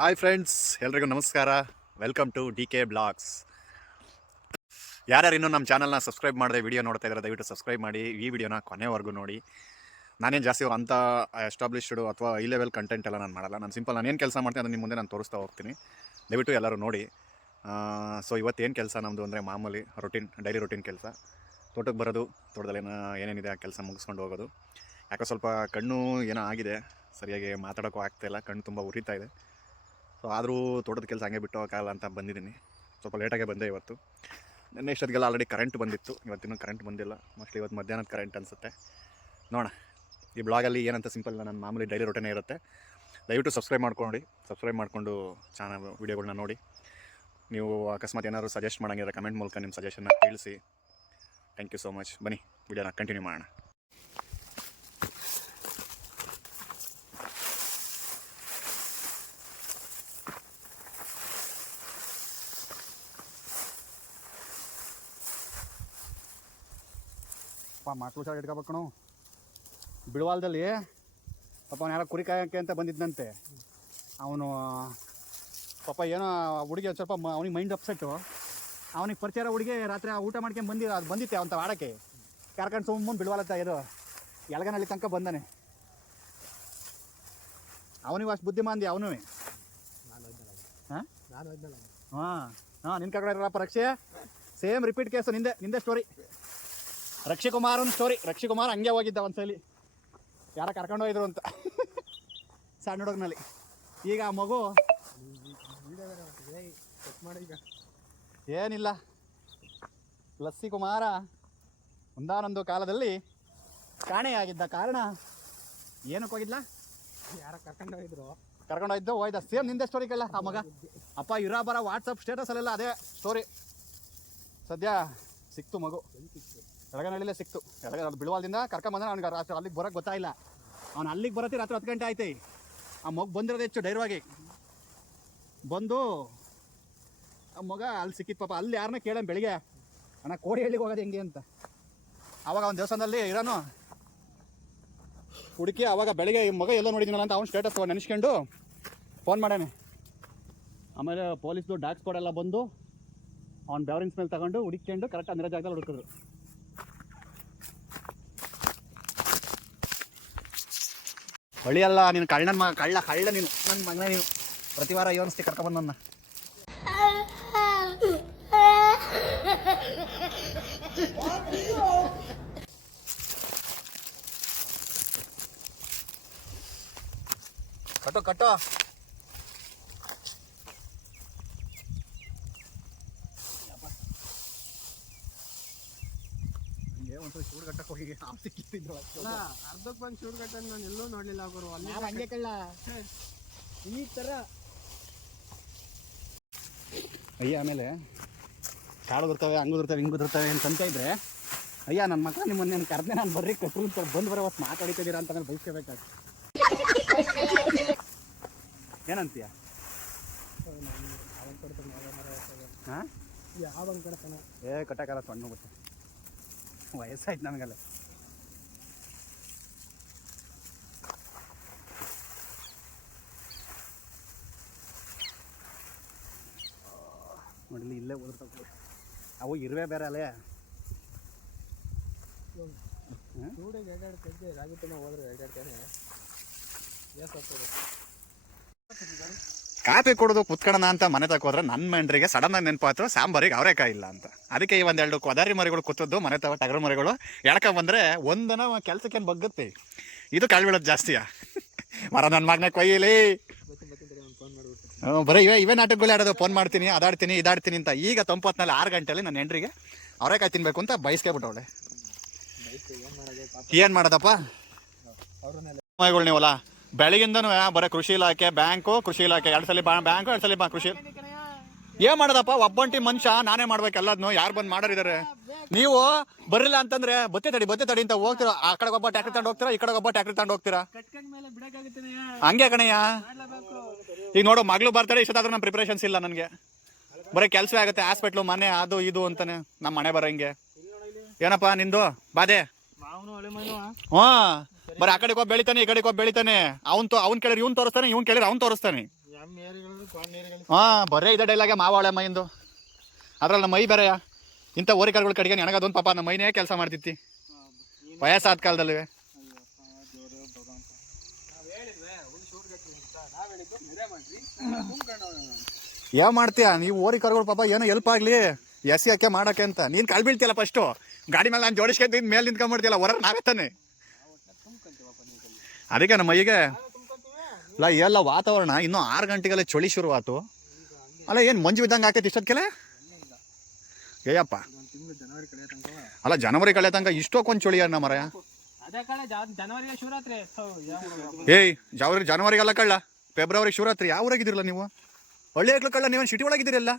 Hi friends, ಎಲ್ರಿಗೂ ನಮಸ್ಕಾರ. Welcome to D K blogs. ಯಾರ್ಯಾರು ಇನ್ನೂ ನಮ್ಮ ಚಾನಲ್ನ ಸಬ್ಸ್ಕ್ರೈಬ್ ಮಾಡದೆ ವಿಡಿಯೋ ನೋಡ್ತಾ ಇದ್ದಾರೆ, ದಯವಿಟ್ಟು ಸಬ್ಸ್ಕ್ರೈಬ್ ಮಾಡಿ. ಈ ವಿಡಿಯೋನ ಕೊನೆವರೆಗೂ ನೋಡಿ. ನಾನೇನು ಜಾಸ್ತಿ ಅಂಥ ಎಸ್ಟಾಬ್ಲಿಷ್ಡು ಅಥವಾ ಐ ಲೆವೆಲ್ ಕಂಟೆಂಟ್ ಎಲ್ಲ ನಾನು ಮಾಡಲ್ಲ. ನಾನು ಸಿಂಪಲ್ ನಾನೇನು ಕೆಲಸ ಮಾಡ್ತೀನಿ ಅದನ್ನು ನಿಮ್ಮ ಮುಂದೆ ನಾನು ತೋರಿಸ್ತಾ ಹೋಗ್ತೀನಿ. ದಯವಿಟ್ಟು ಎಲ್ಲರೂ ನೋಡಿ. ಸೊ ಇವತ್ತೇನು ಕೆಲಸ ನಮ್ಮದು ಅಂದರೆ ಮಾಮೂಲಿ ಡೈಲಿ ರೊಟೀನ್ ಕೆಲಸ. ತೋಟಕ್ಕೆ ಬರೋದು, ತೋಟದಲ್ಲಿ ಏನೇನಿದೆ ಆ ಕೆಲಸ ಮುಗಿಸ್ಕೊಂಡು ಹೋಗೋದು. ಯಾಕೋ ಸ್ವಲ್ಪ ಕಣ್ಣು ಏನೋ ಆಗಿದೆ, ಸರಿಯಾಗಿ ಮಾತಾಡೋಕ್ಕೂ ಆಗ್ತಾಯಿಲ್ಲ, ಕಣ್ಣು ತುಂಬ ಉರಿತಾ ಇದೆ. ಸೊ ಆದರೂ ತೋಟದ ಕೆಲಸ ಹಂಗೆ ಬಿಟ್ಟು ಹೋಗೋಕ್ಕಾಗಲ್ಲ ಅಂತ ಬಂದಿದ್ದೀನಿ. ಸ್ವಲ್ಪ ಲೇಟಾಗೇ ಬಂದೆ ಇವತ್ತು. ನೆನ್ನೆ ಇಷ್ಟೊತ್ತಿಗೆಲ್ಲ ಆಲ್ರೆಡಿ ಕರೆಂಟ್ ಬಂದಿತ್ತು, ಇವತ್ತಿನ್ನೂ ಕರೆಂಟ್ ಬಂದಿಲ್ಲ. ಮೋಸ್ಟ್ಲಿ ಇವತ್ತು ಮಧ್ಯಾಹ್ನದ ಕರೆಂಟ್ ಅನಿಸುತ್ತೆ. ನೋಡೋಣ ಈ ಬ್ಲಾಗಲ್ಲಿ ಏನಂತ ಸಿಂಪಲ್ ನನ್ನ ಮಾಮೂಲಿ ಡೈಲಿ ರೊಟೀನೇ ಇರುತ್ತೆ. ದಯವಿಟ್ಟು ಸಬ್ಸ್ಕ್ರೈಬ್ ಮಾಡಿಕೊಂಡು ಚಾನಲ್ ವೀಡಿಯೋಗಳನ್ನ ನೋಡಿ. ನೀವು ಅಕಸ್ಮಾತ್ ಏನಾದರೂ ಸಜೆಸ್ಟ್ ಮಾಡೋಂಗಿದ್ರೆ ಕಮೆಂಟ್ ಮೂಲಕ ನಿಮ್ಮ ಸಜೆಷನ್ನ ತಿಳಿಸಿ. Thank you so much. ಬನ್ನಿ ವಿಡಿಯೋನ ಕಂಟಿನ್ಯೂ ಮಾಡೋಣ. ಮಕ್ಕಳು ಸಹ ಇಟ್ಕೋಬೇಕು ನಾವು ಬಿಡುವಾಲದಲ್ಲಿ. ಪಾಪ ಅವನು ಯಾರೋ ಕುರಿ ಕಾಯೋಕ್ಕೆ ಅಂತ ಬಂದಿದ್ದಂತೆ. ಅವನು ಪಾಪ ಏನೋ ಹುಡುಗಿ ಸ್ವಲ್ಪ ಅವ್ನಿಗೆ ಮೈಂಡ್ ಅಪ್ಸೆಟ್ಟು. ಅವನಿಗೆ ಪರಿಚಯ ಹುಡುಗಿ ರಾತ್ರಿ ಊಟ ಮಾಡ್ಕೊಂಡು ಅದು ಬಂದಿತ್ತೆ ಅಂತ ಆಡೋಕ್ಕೆ ಕರ್ಕೊಂಡು ಸುಮ್ಮನೆ ಬಿಡುವಾಲತ್ತ ಇದು ಎಳಗನಹಳ್ಳಿ ತನಕ ಬಂದಾನೆ. ಅವನಿಗೆ ಅಷ್ಟು ಬುದ್ಧಿಮಾಂದಿ ಅವನು. ಹಾಂ ನಿನ್ನ ಕಡೆ ಇರಲ್ಲಪ್ಪ ರಕ್ಷೆ. ಸೇಮ್ ರಿಪೀಟ್ ಕೇಸು ನಿಂದೆ ಸ್ಟೋರಿ. ರಕ್ಷಿಕುಮಾರನ ಸ್ಟೋರಿ. ರಕ್ಷಿಕುಮಾರ್ ಹಂಗೆ ಹೋಗಿದ್ದ ಒಂದ್ಸಲಿ, ಯಾರ ಕರ್ಕೊಂಡು ಹೋಗಿದ್ರು ಅಂತ ಸಣ್ಣ ಹುಡುಗನಲ್ಲಿ. ಈಗ ಆ ಮಗು ಏನಿಲ್ಲ, ಲಸ್ಸಿ ಕುಮಾರ ಒಂದಾನೊಂದು ಕಾಲದಲ್ಲಿ ಕಾಣೆಯಾಗಿದ್ದ ಕಾರಣ ಏನಕ್ಕೆ ಹೋಗಿದ್ಲ, ಯಾರ ಕರ್ಕೊಂಡೋಗಿದ್ದು ಹೋಯ್ದ. ಸೇಮ್ ನಿಂದೆ ಸ್ಟೋರಿ ಕೇಳ ಆ ಮಗ. ಅಪ್ಪ ಇರಾಬರ ವಾಟ್ಸಪ್ ಸ್ಟೇಟಸಲ್ಲೆಲ್ಲ ಅದೇ ಸ್ಟೋರಿ. ಸದ್ಯ ಸಿಕ್ತು ಮಗು, ಎಳಗನಹಳ್ಳಿಲೇ ಸಿಕ್ತು. ಅದು ಬಿಳುವಾಲದಿಂದ ಕರ್ಕೊಂಬಂದ್ರೆ ಅವ್ನಿಗೆ ರಾತ್ರಿ ಅಲ್ಲಿಗೆ ಬರೋಕ್ಕೆ ಗೊತ್ತಾಯಿಲ್ಲ. ಅವ್ನು ಅಲ್ಲಿಗೆ ಬರತ್ತೆ ರಾತ್ರಿ 10 ಗಂಟೆ ಆಯ್ತು. ಆ ಮಗು ಬಂದಿರೋದು ಹೆಚ್ಚು ಧೈರ್ಯವಾಗಿ ಬಂದು ಆ ಮಗ ಅಲ್ಲಿ ಸಿಕ್ಕಿತ್ತು. ಪಾಪ ಅಲ್ಲಿ ಯಾರನ್ನ ಕೇಳ ಬೆಳಿಗ್ಗೆ ಅಣ್ಣ ಕೋಡಿಹಳ್ಳಿಗೆ ಹೋಗೋದು ಹೆಂಗೆ ಅಂತ. ಆವಾಗ ಅವ್ನ ದೇವಸ್ಥಾನದಲ್ಲಿ ಇರೋನು ಹುಡುಕಿ. ಆವಾಗ ಬೆಳಿಗ್ಗೆ ಈ ಮಗ ಎಲ್ಲೋ ನೋಡಿದ್ದೀನಲ್ಲ ಅಂತ ಅವ್ನು ಸ್ಟೇಟಸ್ ನೆನೆಸ್ಕೊಂಡು ಫೋನ್ ಮಾಡಾನೆ. ಆಮೇಲೆ ಪೊಲೀಸ್ದು ಡಾಕ್ ಸ್ಕ್ವಾಡ್ ಎಲ್ಲ ಬಂದು ಅವ್ನು ಬೆವರಿನ ಸ್ಮೆಲ್ ತಗೊಂಡು ಹುಡುಕೊಂಡು ಕರೆಕ್ಟ್ ಅಂದಿರೋ ಜಾಗದಲ್ಲಿ ಹುಡುಕಿದ್ರು. ಹೊಳಿಯಲ್ಲ ನೀನು ಕಳ್ಳನ ಕಳ್ಳ ನೀನು, ನನ್ನ ಮಗನ ನೀನು. ಪ್ರತಿ ವಾರ ಯೋನಿಸ್ತಿ ಕರ್ಕೊಬಂದು ನನ್ನ. ಕಟ್ಟೋ ಶೂಡ್ ಕಟ್ಟಕ್ಕೆ ಹೋಗಿ ಸಿಕ್ಕಿದ್ರು. ಅರ್ಧಕ್ಕೆ ಬಂದು ಶೂಡ್ ಕಟ್ಟ ನಾನು ಎಲ್ಲೂ ನೋಡ್ಲಿಲ್ಲ ಗುರು. ಹಂಗೆ ಕಳ್ಳ ಈ ತರ ಅಯ್ಯ. ಆಮೇಲೆ ಕಾಳು ಬರ್ತವೆ, ಹಂಗೂ ಇರ್ತವೆ, ಹಿಂಗೂ ಇರ್ತವೆ ಅಂತಂತ ಇದ್ರೆ ಅಯ್ಯ ನನ್ನ ಮಕ್ಕಳು ನಿಮ್ಮನ್ನ ಕರೆದೆ ನಾನು ಬರ್ರಿ ಕಟ್ರು ಬಂದು ಬರೋ ಹೊತ್ತು ಮಾತಾಡಿದ್ದೀರಾ ಅಂತ ನಾನು ಬಯಸ್ಕೋಬೇಕಾಗ್ತದೆ. ಏನಂತೀಯ? ಹಾಂ ಯಾವ ಕಡ್ತಾನ ಕಟ್ಟಕ್ಕಾಲ ಸಣ್ಣ ಹೋಗುತ್ತೆ, ವಯಸ್ಸಾಯ್ತು ನನಗೆಲ್ಲ. ನೋಡಲಿ ಇಲ್ಲೇ ಓದಿರ್ತಾವೆ ಅವು. ಇರುವೆ ಬೇರೆ ಅಲ್ಲೇ. ಚೂಡಿಗೆ 2 ಕಜ್ಜೆ ರಾಗಿತನ ಹೋದ್ರೆ 2 ತಾನೆ ಕಾಫಿ ಕುಡಿದು ಕುತ್ಕೊಳ್ಳೋಣ ಅಂತ ಮನೆ ತಕ ಹೋದ್ರೆ ನನ್ನ ಮೆಂಡ್ರಿಗೆ ಸಡನ್ನಾಗಿ ನೆನಪಾಯ್ತು ಸಾಂಬಾರಿಗೆ ಅವರೇಕಾಯಿ ಇಲ್ಲ ಅಂತ. ಅದಕ್ಕೆ ಈ 1-2 ಕೊದಾರಿ ಮರಿಗಳು ಕೂತದ್ದು ಮನೆ ತವ ಟಗರು ಮರಿಗಳು ಎಳ್ಕೊಂಬಂದ್ರೆ ಒಂದನ ಕೆಲಸಕ್ಕೇನು ಬಗ್ಗತ್ತೆ. ಇದು ಕಾಳು ಬೀಳೋದು ಜಾಸ್ತಿಯಾ ಮರ. ನನ್ನ ಮಗನ ಕೊಯ್ಯಲಿ ಬರೀ ಇವೇ ನಾಟಕಗಳು ಆಡೋದು. ಫೋನ್ ಮಾಡ್ತೀನಿ, ಅದಾಡ್ತೀನಿ ಇದಾಡ್ತೀನಿ ಅಂತ. ಈಗ 9:06 ಗಂಟೆಯಲ್ಲಿ ನನ್ನ ಹೆಂಡ್ರಿಗೆ ಅವರೇಕಾಯಿ ತಿನ್ಬೇಕು ಅಂತ ಬಯಸ್ಕೊಬಿಟ್ಟವಳೆ. ಏನು ಮಾಡೋದಪ್ಪ ನೀವಲ್ಲ. ಬೆಳಗಿಂದನೂ ಬರೀ ಕೃಷಿ ಇಲಾಖೆ, ಬ್ಯಾಂಕು, ಕೃಷಿ ಇಲಾಖೆ, 2 ಸಲ ಬ್ಯಾಂಕು, 2 ಸಲ ಕೃಷಿ. ಏನು ಮಾಡೋದಪ್ಪ, ಒಬ್ಬಂಟಿ ಮನುಷ್ಯ ನಾನೇ ಮಾಡ್ಬೇಕೆಲ್ಲದನ್ನು. ಯಾರು ಬಂದು ಮಾಡೋರಿದ್ದಾರೆ? ನೀವು ಬರಲಿಲ್ಲ ಅಂತಂದ್ರೆ ಬತ್ತೆ ತಡಿ ಅಂತ ಹೋಗ್ತೀರಾ. ಆ ಕಡೆ ಒಬ್ಬ ಟ್ಯಾಕ್ಟ್ರಿ ತಗೊಂಡು ಹೋಗ್ತೀರಾ, ಈ ಕಡೆ ಒಬ್ಬ ಟ್ಯಾಕ್ಟ್ರಿ ತಗೊಂಡು ಹೋಗ್ತೀರಾ. ಹಂಗೆ ಕಣಯ್ಯ. ಈಗ ನೋಡು, ಮಗಳು ಬರ್ತಾರೆ, ಇಷ್ಟೊತ್ತಾದ್ರೂ ನಮ್ಮ ಪ್ರಿಪ್ರೇಷನ್ಸ್ ಇಲ್ಲ ನನಗೆ. ಬರೀ ಕೆಲಸವೇ ಆಗುತ್ತೆ, ಹಾಸ್ಪಿಟ್ಲು, ಮನೆ, ಅದು ಇದು ಅಂತಾನೆ ನಮ್ಮ ಮನೆ ಬರೋ ಹಿಂಗೆ. ಏನಪ್ಪ ನಿಂದು ಬಾಧೆ? ಹ್ಞೂ ಬರೀ ಆ ಕಡೆಗೆ ಹೋಗಿ ಬೆಳಿತಾನೆ, ಈ ಕಡೆಗೆ ಹೋಗಿ ಬೆಳಿತಾನೆ. ಅವ್ನು ಕೇಳಿದ್ರೆ ಇವ್ನು ತೋರಿಸ್ತಾನೆ, ಇವ್ನು ಕೇಳಿದ್ರೆ ಅವ್ನು ತೋರಿಸ್ತಾನೆ. ಹಾಂ ಬರೇ ಇದೆ ಡೈಲಾಗೆ ಮಾವಾಳೆ ಮೈಂದು. ಅದ್ರಲ್ಲಿ ನಮ್ಮ ಮೈ ಬೇರೆಯಾ ಇಂಥ ಓರಿಕಾಳುಗಳ ಕಡೆಗೆ ನನಗದೊಂದು ಪಾಪ ನಮ್ಮ ಮೈನೇ ಕೆಲಸ ಮಾಡ್ತಿತ್ತಿ ವಯಸ್ಸಾದ ಕಾಲದಲ್ಲಿ. ಯಾವ ಮಾಡ್ತೀಯಾ ನೀವು ಓರಿಕಾಳುಗಳು ಪಾಪ ಏನೋ ಹೆಲ್ಪ್ ಆಗಲಿ ಎಸಿ ಹಾಕಿ ಮಾಡೋಕ್ಕೆ ಅಂತ ನೀನು ಕಾಲು ಬೀಳ್ತಿಯಲ್ಲ ಫಸ್ಟು ಗಾಡಿ ಮೇಲೆ ನಾನು ಜೋಡಿಸ್ಕೊಂಡು ಮೇಲೆ ನಿಂತ್ಕೊಂಡ್ಬಿಡ್ತಿಯಲ್ಲ ಹೊರ ನಾವೇ ತಾನೆ. ಅದಕ್ಕೆ ನಮ್ಮ ಮೈಗೆ ಅಲ್ಲ ಎಲ್ಲ ವಾತಾವರಣ ಇನ್ನೂ 6 ಗಂಟೆಗೆಲ್ಲ ಚಳಿ ಶುರುವಾತು. ಅಲ್ಲ ಏನು ಮಂಜು ಬಿದ್ದಂಗೆ ಆಗ್ತೈತಿ ಇಷ್ಟೊತ್ತಿಗೆಲ್ಲ ಏಯಪ್ಪ. ಅಲ್ಲ ಜನವರಿ ಕಳೆ ತನಕ ಇಷ್ಟೊಂದು ಚಳಿ ಅನ್ನ ಮರ. ಏಯ್ ಜನವರಿಗೆಲ್ಲ ಕಳ್ಳ, ಫೆಬ್ರವರಿ ಶಿವರಾತ್ರಿ. ಯಾವ ಊರಾಗಿದ್ದೀರಲ್ಲ ನೀವು? ಹಳ್ಳಿ ಹಾಕ್ಲು ಕಳ್ಳ, ನೀವೇನು ಸಿಟಿ ಒಳಗಿದ್ದೀರಲ್ಲ.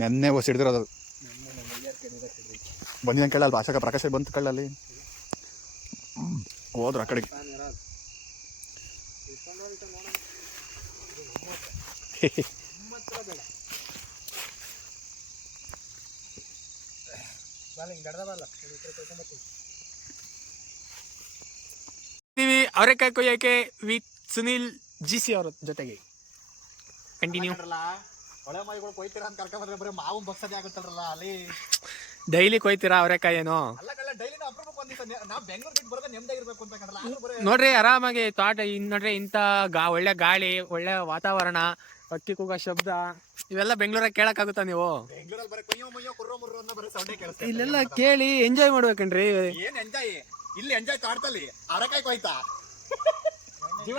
ನೆನ್ನೆ ಹೊಸ ಹಿಡಿದಿರೋದು ಬಂದಿದ್ದಂಗೆ ಕಳ್ಳಲ್ಲ ಭಾಷಕ ಪ್ರಕಾಶ ಬಂತು ಕಳ್ಳಲ್ಲಿ ಹೋದ್ರು ಆ ಕಡೆಗೆ. ಅವರೆಕಾಯಿ ಕೊಯ್ಯಕ್ಕೆ ವಿತ್ ಸುನಿಲ್ ಜಿಸಿ ಅವ್ರ ಜೊತೆಗೆ ಕಂಟಿನ್ಯೂ. ಹೊಳೆ ಮೈಗಳು ಕೊಯ್ತೀರಾ ಅಂತ ಕರ್ಕೊಂಡ್ರೆ ಬರೀ ಮಾವು ಬಗ್ಸದೇ ಆಗುತ್ತಲ್ರಲ್ಲ ಅಲ್ಲಿ. ಡೈಲಿ ಕೊಯ್ತೀರಾ ಅವರೆಕಾಯಿ ಏನು? ನೋಡ್ರಿ ಆರಾಮಾಗಿ ತೋಟ ನೋಡ್ರಿ ಇಂಥ ಒಳ್ಳೆ ಗಾಳಿ, ಒಳ್ಳೆ ವಾತಾವರಣ, ಹಕ್ಕಿ ಕೂಗೋ ಶಬ್ದ ಇವೆಲ್ಲ ಬೆಂಗಳೂರಾಗ ಕೇಳಕ್ಕಾಗುತ್ತಾ ನೀವು? ಇಲ್ಲೆಲ್ಲ ಕೇಳಿ ಎಂಜಾಯ್ ಮಾಡ್ಬೇಕನ್ರಿ. ಏನ್ ಎಂಜಾಯ್ ಇಲ್ಲಿ? ಎಂಜಾಯ್ ಕಾಡ್ತಲ್ಲಿ ಅರಕಾಯಿ ಕೊಯ್ತಾ ಜೀವ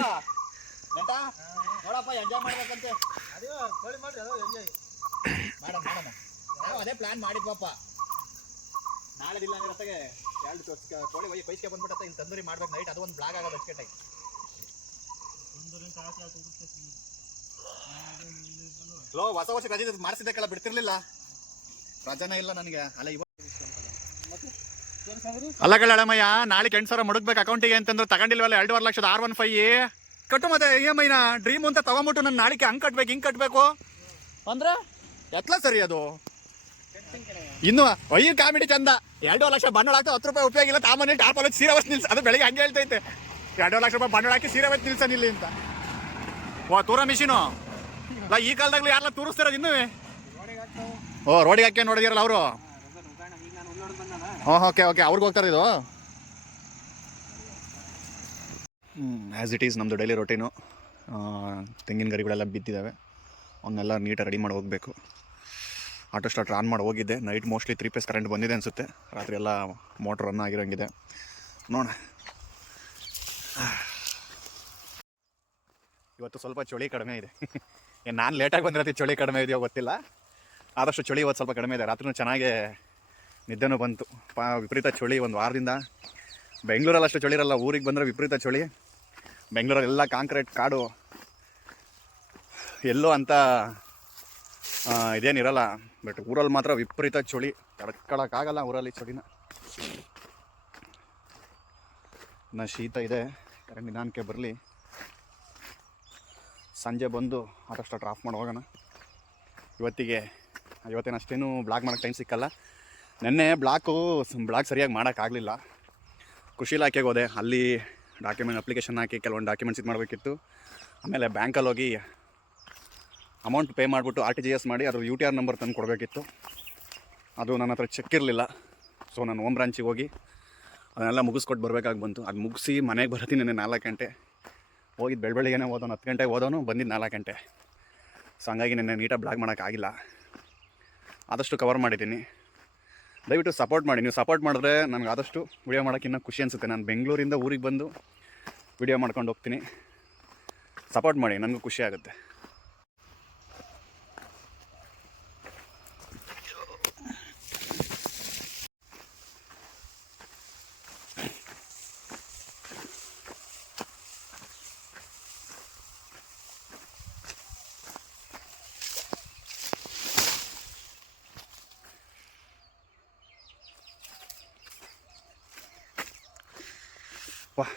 ನೋಡಪ್ಪ ಎಂಜಾಯ್ ಮಾಡ್ಬೇಕಂತೆ. ಅದೇ ಪ್ಲಾನ್ ಮಾಡಿದ್ವಪ್ಪ. ನಾಳೆ ಇಲ್ಲ ರಸ್ತೆಗೆ 2 ಕೋಳಿ ಪೈಸ್ಕೆ ಬಂದ್ಬಿಟ್ಟೆ. ಇಲ್ಲಿ ತಂದೂರಿ ಮಾಡ್ಬೇಕು ನೈಟ್. ಅದು ಒಂದು ಬ್ಲಾಗ್ ಆಗೋದು ಅಷ್ಟೇ ಟೈಮ್. ಹೊಸ ವರ್ಷ ರಜೆ ಮಾಡಿಸಿದ್ದಕ್ಕೆಲ್ಲ ಬಿಡ್ತಿರ್ಲಿಲ್ಲ. ರಜಾನೇ ಇಲ್ಲ ನನಗೆ. ಅಲ್ಲ ಕಳ್ಳಮ್ಮಯ್ಯ, ನಾಳೆ 8,000 ಮುಡುಕ್ಬೇಕು ಅಕೌಂಟಿಗೆ ಅಂತಂದ್ರೆ ತಗೊಂಡಿಲ್ವಲ್ಲ 2.5 ಲಕ್ಷದ R15 ಕಟ್ಟು. ಮತ್ತೆ EMI ನ ಡ್ರೀಮ್ ಅಂತ ತಗೊಂಬಿಟ್ಟು ನನ್ನ ನಾಳಿಕೆ ಹಂಗೆ ಕಟ್ಬೇಕು ಹಿಂಗೆ ಕಟ್ಟಬೇಕು ಅಂದ್ರೆ ಎತ್ಲ ಸರಿ ಅದು. ಇನ್ನು ಅಯ್ಯ ಕಾಮಿಡಿ ಚಂದ. 2.5 ಲಕ್ಷ ಬಂಡವಾಳ ಹಾಕಿ 10 ರೂಪಾಯಿ ಉಪಯೋಗ ಇಲ್ಲ. ತಾಮನೆ ಟಾಪಲ್ಲಿ ಸೀರೆ ಹೊತ್ತು ನಿಲ್ಸ. ಅದು ಬೆಳಿಗ್ಗೆ ಹಂಗೆ ಹೇಳ್ತೈತೆ 2.5 ಲಕ್ಷ ರೂಪಾಯಿ ಬಂಡವಾಳ ಹಾಕಿ ಸೀರೆ ಹೊತ್ತು ನಿಲ್ಸನಿಲ್ಲಿ ಅಂತ. ತೂರ ಮಿಷಿನು ಅಲ್ಲ ಈ ಕಾಲದಾಗ್ಲೂ ಯಾರೆಲ್ಲ ತೂರಿಸ್ತಿರೋದು ಇನ್ನೂ. ರೋಡಿಗೆ ಹಾಕಿ ನೋಡಿದಿರಲ್ಲ ಅವರು. ಓಕೆ ಅವ್ರಿಗೆ ಹೋಗ್ತಾರೆ ಇದು. ಆ್ಯಸ್ ಇಟ್ ಈಸ್ ನಮ್ಮದು ಡೈಲಿ ರೊಟೀನು. ತೆಂಗಿನ ಗರಿಗಳೆಲ್ಲ ಬಿದ್ದಿದ್ದಾವೆ, ಅವನ್ನೆಲ್ಲ ನೀಟಾಗಿ ರೆಡಿ ಮಾಡಿ ಹೋಗಬೇಕು. ಆಟೋ ಸ್ಟಾರ್ಟರ್ ಆನ್ ಮಾಡಿ ಹೋಗಿದ್ದೆ. ನೈಟ್ ಮೋಸ್ಟ್ಲಿ 3 ಫೇಸ್ ಕರೆಂಟ್ ಬಂದಿದೆ ಅನಿಸುತ್ತೆ. ರಾತ್ರಿ ಎಲ್ಲ ಮೋಟ್ರ್ ರನ್ ಆಗಿರೋಂಗಿದೆ. ನೋಡೋಣ. ಇವತ್ತು ಸ್ವಲ್ಪ ಚಳಿ ಕಡಿಮೆ ಇದೆ. ನಾನು ಲೇಟಾಗಿ ಬಂದಿರತ್ತೆ, ಚಳಿ ಕಡಿಮೆ ಇದೆಯೋ ಗೊತ್ತಿಲ್ಲ. ಆದಷ್ಟು ಚಳಿ ಇವತ್ತು ಸ್ವಲ್ಪ ಕಡಿಮೆ ಇದೆ. ರಾತ್ರಿನೂ ಚೆನ್ನಾಗೇ ನಿದ್ದೆನೂ ಬಂತು. ವಿಪರೀತ ಚಳಿ ಒಂದು ವಾರದಿಂದ. ಬೆಂಗಳೂರಲ್ಲಿ ಅಷ್ಟು ಚಳಿ ಇರಲ್ಲ, ಊರಿಗೆ ಬಂದರೆ ವಿಪರೀತ ಚಳಿ. ಬೆಂಗಳೂರಲ್ಲೆಲ್ಲ ಕಾಂಕ್ರೀಟ್ ಕಾಡು, ಎಲ್ಲೋ ಅಂತ ಇದೇನಿರಲ್ಲ. ಬಟ್ ಊರಲ್ಲಿ ಮಾತ್ರ ವಿಪರೀತ ಚಳಿ. ತಡ್ಕೊಳಕ್ಕಾಗಲ್ಲ ಊರಲ್ಲಿ ಚಳಿನ. ಇನ್ನು ಶೀತ ಇದೆ. ಕರೆಂಟ್ ನಿಧಾನಕ್ಕೆ ಬರಲಿ. ಸಂಜೆ ಬಂದು ಆಟೋ ಸ್ಟಾರ್ಟರ್ ಆಫ್ ಮಾಡಿ ಹೋಗೋಣ. ಇವತ್ತೇನು ಅಷ್ಟೇನು ಬ್ಲಾಗ್ ಮಾಡೋಕ್ಕೆ ಟೈಮ್ ಸಿಕ್ಕಲ್ಲ. ನೆನ್ನೆ ಬ್ಲಾಗ್ ಸರಿಯಾಗಿ ಮಾಡೋಕ್ಕಾಗಲಿಲ್ಲ. ಕೃಷಿ ಇಲಾಖೆಗೆ ಹೋದೆ. ಅಲ್ಲಿ ಅಪ್ಲಿಕೇಶನ್ ಹಾಕಿ ಕೆಲವೊಂದು ಡಾಕ್ಯುಮೆಂಟ್ಸ್ ಇದು ಮಾಡಬೇಕಿತ್ತು. ಆಮೇಲೆ ಬ್ಯಾಂಕಲ್ಲಿ ಹೋಗಿ ಅಮೌಂಟ್ ಪೇ ಮಾಡಿಬಿಟ್ಟು RTGS ಮಾಡಿ ಅದು UTR ನಂಬರ್ ತಂದು ಕೊಡಬೇಕಿತ್ತು. ಅದು ನನ್ನ ಹತ್ರ ಚೆಕ್ ಇರಲಿಲ್ಲ. ಸೊ ನಾನು ಹೋಮ್ ಬ್ರಾಂಚಿಗೆ ಹೋಗಿ ಅದನ್ನೆಲ್ಲ ಮುಗಿಸ್ಕೊಟ್ಟು ಬರಬೇಕಾಗಿ ಬಂತು. ಅದು ಮುಗಿಸಿ ಮನೆಗೆ ಬರ್ತೀನಿ. ನೆನ್ನೆ 4 ಗಂಟೆ ಹೋಗಿದ್ದು. ಬೆಳಗ್ಗೆನೇ ಓದೋನು, 10 ಗಂಟೆಗೆ ಓದೋನು, ಬಂದಿದ್ದು 4 ಗಂಟೆ. ಸೊ ಹಂಗಾಗಿ ನೆನ್ನೆ ನೀಟಾಗಿ ಬ್ಲಾಗ್ ಮಾಡೋಕ್ಕಾಗಿಲ್ಲ. ಆದಷ್ಟು ಕವರ್ ಮಾಡಿದ್ದೀನಿ. ದಯವಿಟ್ಟು ಸಪೋರ್ಟ್ ಮಾಡಿ. ನೀವು ಸಪೋರ್ಟ್ ಮಾಡಿದ್ರೆ ನನಗೆ ಆದಷ್ಟು ವಿಡಿಯೋ ಮಾಡೋಕ್ಕೆ ಇನ್ನೂ ಖುಷಿ ಅನಿಸುತ್ತೆ. ನಾನು ಬೆಂಗಳೂರಿಂದ ಊರಿಗೆ ಬಂದು ವಿಡಿಯೋ ಮಾಡ್ಕೊಂಡು ಹೋಗ್ತೀನಿ. ಸಪೋರ್ಟ್ ಮಾಡಿ, ನನಗೂ ಖುಷಿ ಆಗುತ್ತೆ. ವಾಹ್,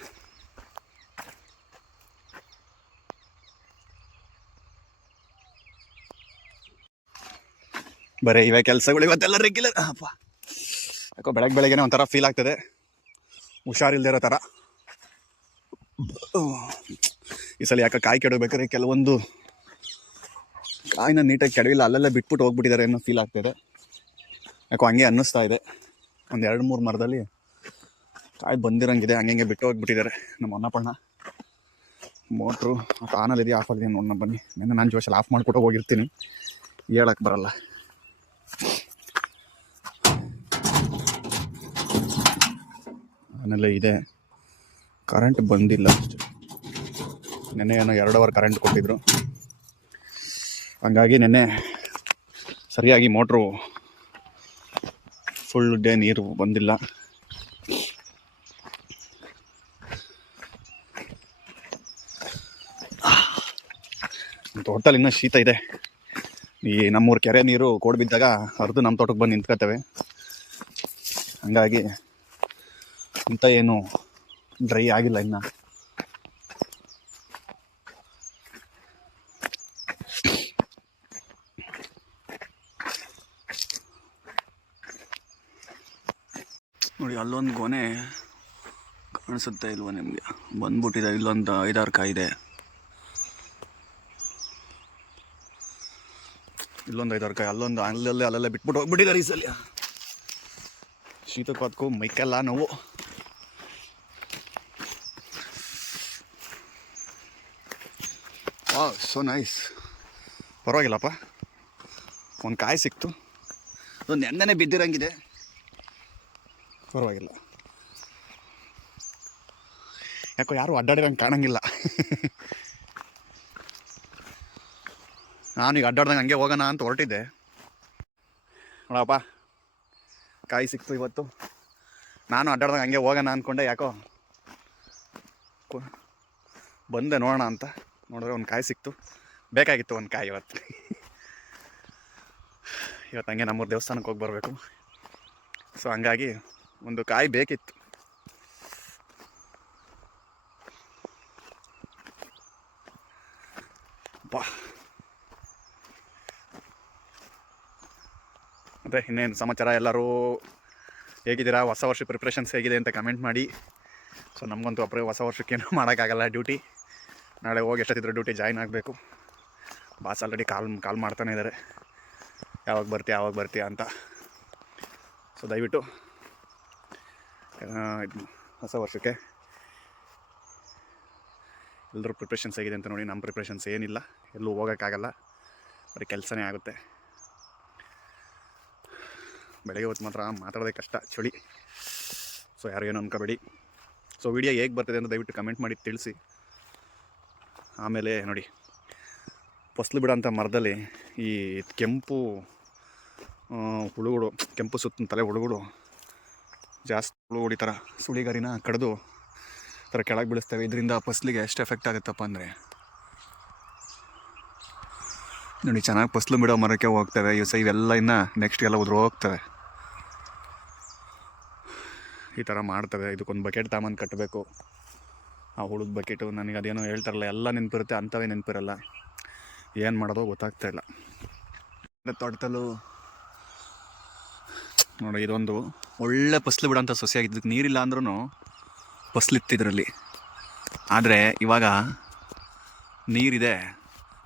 ಬರೀ ಇವೇ ಕೆಲಸಗಳು ಇವತ್ತೆಲ್ಲ ರೆಗ್ಯುಲರ್. ಅಪ್ಪ ಯಾಕೋ ಬೆಳಗ್ಗೆನೇ ಒಂಥರ ಫೀಲ್ ಆಗ್ತದೆ, ಹುಷಾರಿಲ್ದೇ ಇರೋ ಥರ. ಈ ಸಲ ಯಾಕೆ ಕಾಯಿ ಕೆಡಬೇಕಾದ್ರೆ ಕೆಲವೊಂದು ಕಾಯಿನ ನೀಟಾಗಿ ಕೆಡವಿಲ್ಲ, ಅಲ್ಲೆಲ್ಲ ಬಿಟ್ಬಿಟ್ಟು ಹೋಗ್ಬಿಟ್ಟಿದ್ದಾರೆ ಅನ್ನೋ ಫೀಲ್ ಆಗ್ತಾಯಿದೆ. ಯಾಕೋ ಹಂಗೆ ಅನ್ನಿಸ್ತಾ ಇದೆ. ಒಂದು 2-3 ಮರದಲ್ಲಿ ಕಾಯಿ ಬಂದಿರಂಗಿದೆ, ಹಂಗೆ ಬಿಟ್ಟು ಹೋಗ್ಬಿಟ್ಟಿದ್ದಾರೆ ನಮ್ಮ ಅನ್ನಪಣ್ಣ. ಮೋಟ್ರು ಆನಲ್ಲಿ ಇದೆಯಾ ಆಫ್ ಆಗಿದೆ ನೋಡೋಣ ಬನ್ನಿ. ನಾನು ಜೋಶಲ್ಲಿ ಆಫ್ ಮಾಡಿಕೊಟ್ಟು ಹೋಗಿರ್ತೀನಿ, ಹೇಳಕ್ಕೆ ಬರಲ್ಲ. ಆಮೇಲೆ ಇದೆ, ಕರೆಂಟ್ ಬಂದಿಲ್ಲ ಅಷ್ಟೇ. ನೆನ್ನೆ ಏನೋ 2 ಅವರ್ ಕರೆಂಟ್ ಕೊಟ್ಟಿದ್ರು, ಹಂಗಾಗಿ ನೆನ್ನೆ ಸರಿಯಾಗಿ ಮೋಟ್ರು ಫುಲ್ ಡೇ ನೀರು ಬಂದಿಲ್ಲ. ತೋಟದಲ್ಲಿ ಇನ್ನೂ ಶೀತ ಇದೆ. ಈ ನಮ್ಮೂರು ಕೆರೆ ನೀರು ಕೋಡ್ ಬಿದ್ದಾಗ ಹರಿದು ನಮ್ಮ ತೋಟಕ್ಕೆ ಬಂದು ನಿಂತ್ಕೋತವೆ. ಹಂಗಾಗಿ ಅಂತ ಏನು ಡ್ರೈ ಆಗಿಲ್ಲ ಇನ್ನು. ನೋಡಿ ಅಲ್ಲೊಂದು ಗೊನೆ ಕಾಣಿಸುತ್ತೆ ಇಲ್ವ ನಿಮಗೆ? ಬಂದ್ಬಿಟ್ಟಿದೆ. ಇಲ್ಲೊಂದು 5-6 ಕಾಯಿ ಇದೆ. ಇಲ್ಲೊಂದು 5-6 ಕಾಯಿ, ಅಲ್ಲಲ್ಲೇ ಬಿಟ್ಬಿಟ್ಟು ಹೋಗ್ಬಿಟ್ಟಿದ್ದಾರೆ ಈ ಸಲ. ಶೀತಕ್ಕೆ ಹೊತ್ಕೊ ಮೈಕೆಲ್ಲ ನೋವು. So nice. ಪರವಾಗಿಲ್ಲಪ್ಪ, ಒಂದು ಕಾಯಿ ಸಿಕ್ತು. ಒಂದು ನೆನ್ನೆನೇ ಬಿದ್ದಿರಂಗಿದೆ, ಪರವಾಗಿಲ್ಲ. ಯಾಕೋ ಯಾರು ಅಡ್ಡಾಡಿರಂಗೆ ಕಾಣಂಗಿಲ್ಲ. ನಾನೀಗ ಅಡ್ಡಾಡ್ದಂಗೆ ಹಂಗೆ ಹೋಗೋಣ ಅಂತ ಹೊರಟಿದ್ದೆ. ನೋಡಪ್ಪ, ಕಾಯಿ ಸಿಕ್ತು ಇವತ್ತು. ನಾನು ಅಡ್ಡಾಡ್ದಂಗೆ ಹಂಗೆ ಹೋಗೋಣ ಅಂದ್ಕೊಂಡೆ, ಯಾಕೋ ಬಂದೆ ನೋಡೋಣ ಅಂತ. ನೋಡಿದ್ರೆ ಒಂದು ಕಾಯಿ ಸಿಕ್ತು. ಬೇಕಾಗಿತ್ತು ಒಂದು ಕಾಯಿ ಇವತ್ತು. ಹಂಗೆ ನಮ್ಮೂರು ದೇವಸ್ಥಾನಕ್ಕೆ ಹೋಗಿ ಬರಬೇಕು. ಸೊ ಹಂಗಾಗಿ ಒಂದು ಕಾಯಿ ಬೇಕಿತ್ತು. ಬಾ, ಮತ್ತು ಇನ್ನೇನು ಸಮಾಚಾರ? ಎಲ್ಲರೂ ಹೇಗಿದ್ದೀರಾ? ಹೊಸ ವರ್ಷ ಪ್ರಿಪ್ರೇಷನ್ಸ್ ಹೇಗಿದೆ ಅಂತ ಕಮೆಂಟ್ ಮಾಡಿ. ಸೊ ನಮಗಂತೂ ಹೊಸ ವರ್ಷಕ್ಕೇನು ಮಾಡೋಕ್ಕಾಗಲ್ಲ. ಡ್ಯೂಟಿ ನಾಳೆ ಹೋಗಿ ಎಷ್ಟೊತ್ತಿದ್ರು ಡ್ಯೂಟಿ ಜಾಯ್ನ್ ಆಗಬೇಕು. ಬಾಸ್ ಆಲ್ರೆಡಿ ಕಾಲ್ ಮಾಡ್ತಾನೆ ಇದ್ದಾರೆ, ಯಾವಾಗ ಬರ್ತೀಯ ಅಂತ. ಸೊ ದಯವಿಟ್ಟು ಹೊಸ ವರ್ಷಕ್ಕೆ ಎಲ್ಲರೂ ಪ್ರಿಪ್ರೇಷನ್ಸ್ ಹೇಗಿದೆ ಅಂತ ನೋಡಿ. ನಮ್ಮ ಪ್ರಿಪ್ರೇಷನ್ಸ್ ಏನಿಲ್ಲ, ಎಲ್ಲೂ ಹೋಗೋಕ್ಕಾಗಲ್ಲ, ಬರೀ ಕೆಲಸನೇ ಆಗುತ್ತೆ. ಬೆಳಗ್ಗೆ ಹೊತ್ತು ಮಾತ್ರ ಮಾತಾಡೋದೇ ಕಷ್ಟ, ಚಳಿ. ಸೊ ಯಾರು ಏನು ಅನ್ಕೋಬೇಡಿ. ಸೊ ವಿಡಿಯೋ ಹೇಗೆ ಬರ್ತಿದೆ ಅಂತ ದಯವಿಟ್ಟು ಕಮೆಂಟ್ ಮಾಡಿ ತಿಳಿಸಿ. ಆಮೇಲೆ ನೋಡಿ, ಫಸಲು ಬಿಡೋಂಥ ಮರದಲ್ಲಿ ಈ ಕೆಂಪು ಹುಳುಗಳು, ಕೆಂಪು ಸುತ್ತ ತಲೆ ಹುಳುಗಳು ಜಾಸ್ತಿ ಹುಳು ಹೊಡಿತಾರ. ಸುಳಿಗಾರಿನ ಕಡಿದು ಥರ ಕೆಳಗೆ ಬೀಳಿಸ್ತೇವೆ. ಇದರಿಂದ ಫಸಲಿಗೆ ಎಷ್ಟು ಎಫೆಕ್ಟ್ ಆಗುತ್ತಪ್ಪ ಅಂದರೆ ನೋಡಿ, ಚೆನ್ನಾಗಿ ಫಸಲು ಬಿಡೋ ಮರಕ್ಕೆ ಹೋಗ್ತವೆ ಇವೆಲ್ಲ. ಇನ್ನು ನೆಕ್ಸ್ಟ್ಗೆಲ್ಲ ಉದುರು ಹೋಗ್ತವೆ. ಈ ಥರ ಮಾಡ್ತವೆ. ಇದಕ್ಕೊಂದು ಬಕೆಟ್ ತಾಮನ್ ಕಟ್ಟಬೇಕು. ಆ ಹುಳದ ಬಕೆಟು, ನನಗೆ ಅದೇನೋ ಹೇಳ್ತಾರಲ್ಲ, ಎಲ್ಲ ನೆನಪಿರುತ್ತೆ, ಅಂಥವೇ ನೆನಪಿರಲ್ಲ. ಏನು ಮಾಡೋದೋ ಗೊತ್ತಾಗ್ತಾಯಿಲ್ಲ. ತೋಟದಲ್ಲೂ ನೋಡಿ, ಇದೊಂದು ಒಳ್ಳೆ ಫಸಲು ಬಿಡೋಂಥ ಸೊಸೆಯಾಗಿದ್ದು. ಇದಕ್ಕೆ ನೀರಿಲ್ಲ ಅಂದ್ರೂ ಫಸಲಿತ್ತಿದ್ರಲ್ಲಿ. ಆದರೆ ಇವಾಗ ನೀರಿದೆ,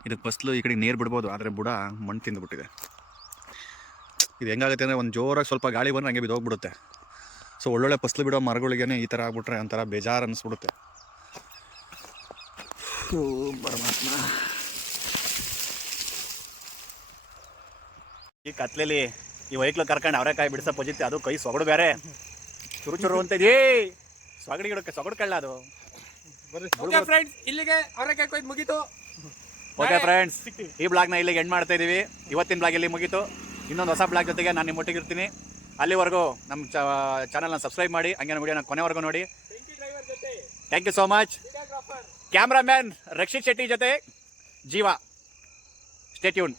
ಇದಕ್ಕೆ ಫಸಲು ಈ ಕಡೆಗೆ ನೀರು ಬಿಡ್ಬೋದು, ಆದರೆ ಬುಡ ಮಣ್ಣು ತಿಂದುಬಿಟ್ಟಿದೆ. ಇದು ಹೆಂಗಾಗುತ್ತೆ ಅಂದರೆ, ಒಂದು ಜೋರಾಗಿ ಸ್ವಲ್ಪ ಗಾಳಿ ಬಂದರೆ ಹಂಗೆ ಬಿದ್ದೋಗ್ಬಿಡುತ್ತೆ. ಸೊ ಒಳ್ಳೊಳ್ಳೆ ಫಸಲು ಬಿಡೋ ಮರಗಳಿಗೇ ಈ ಥರ ಆಗ್ಬಿಟ್ರೆ ಒಂಥರ ಬೇಜಾರು ಅನ್ನಿಸ್ಬಿಡುತ್ತೆ. ಪರಮಾತ್ಮ, ಈ ಕತ್ಲೆಯಲ್ಲಿ ಈ ವೈಕ್ಲು ಕರ್ಕೊಂಡು ಅವರೆಕಾಯಿ ಬಿಡಿಸೋ ಪಜಿತ್ತೆ, ಅದು ಕೈ ಸೊಗಡು ಬೇರೆ ಚುರು ಅಂತ ಇದೀ. ಸೊಗಡಿ ಗಿಡಕ್ಕೆ ಸೊಗಡು ಕಳ್ಳ ಅದು. ಓಕೆ ಫ್ರೆಂಡ್ಸ್, ಇಲ್ಲಿಗೆ ಅವರೆಕಾಯಿ ಕೊಯ್ದು ಮುಗೀತು. ಓಕೆ ಫ್ರೆಂಡ್ಸ್, ಈ ಬ್ಲಾಗ್ನ ಇಲ್ಲಿಗೆ ಎಂಡ್ ಮಾಡ್ತಾ ಇದ್ದೀವಿ. ಇವತ್ತಿನ ಬ್ಲಾಗ್ ಇಲ್ಲಿ ಮುಗೀತು. ಇನ್ನೊಂದು ಹೊಸ ಬ್ಲಾಗ್ ಜೊತೆಗೆ ನಾನು ನಿಮ್ಮೊಟ್ಟಿಗೆ ಇರ್ತೀನಿ. ಅಲ್ಲಿವರೆಗೂ ನಮ್ಮ ಚಾನಲ್ನ ಸಬ್ಸ್ಕ್ರೈಬ್ ಮಾಡಿ, ಹಂಗೆ ವಿಡಿಯೋನ ಕೊನೆವರೆಗೂ ನೋಡಿ. Thank you so much. Cameraman Rakshit Shetty ಜೊತೆ ಜೀವ. Stay tune.